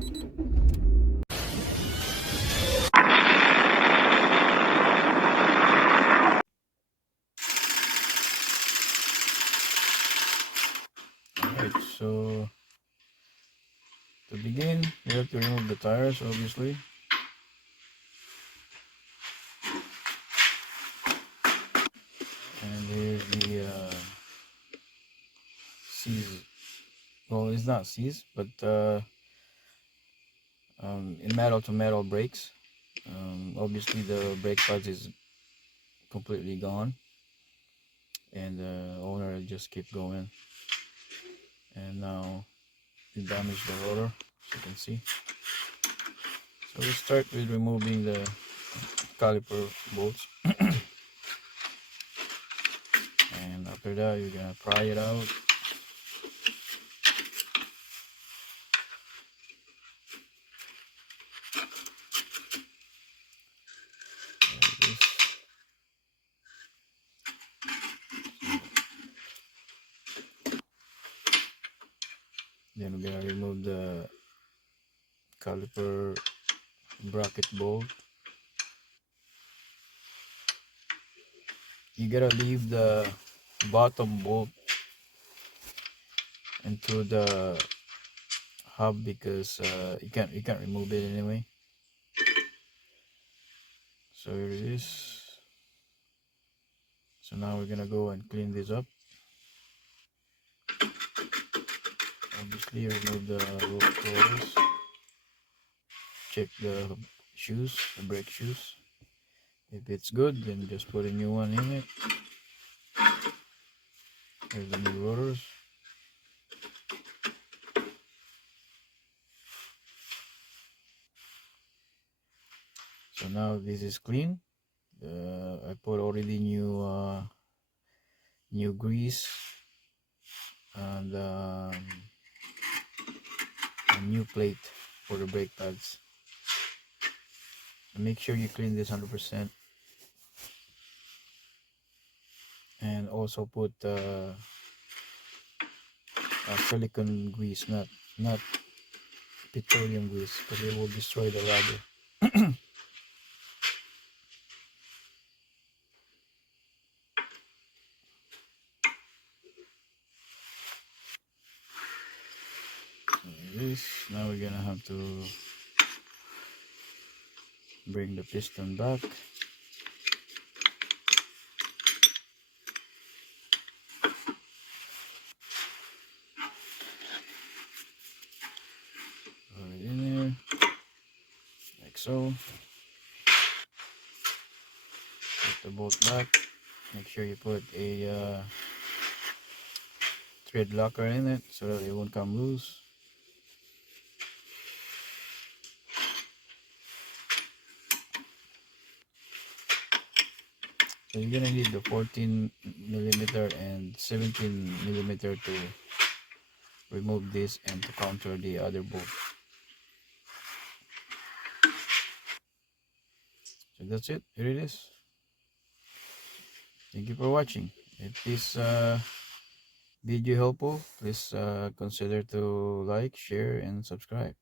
Alright, so to begin, we have to remove the tires, obviously. And here's the C's. Well, it's not C's, but in metal to metal brakes. Obviously, the brake pads is completely gone, and the owner just keep going. And now it damaged the rotor, as you can see. So we start with removing the caliper bolts. And after that, you're gonna pry it out. Like this. Then we're gonna remove the caliper bracket bolt. You gotta leave the bottom bolt into the hub because you can't remove it anyway. So here it is. So now we're gonna go and clean this up. Obviously remove the rotors. Check the shoes, the brake shoes. If it's good, then just put a new one in it. Here's the new rotors. So now this is clean. I put already new grease and a new plate for the brake pads. And make sure you clean this 100%. And also put a silicone grease, not petroleum grease, because it will destroy the rubber. Now we're gonna have to bring the piston back. Put it in there, like so. Put the bolt back. Make sure you put a thread locker in it so that it won't come loose. So you're gonna need the 14mm and 17mm to remove this and to counter the other bolt. So that's it. Here it is. Thank you for watching. If this video helpful, please consider to like, share, and subscribe.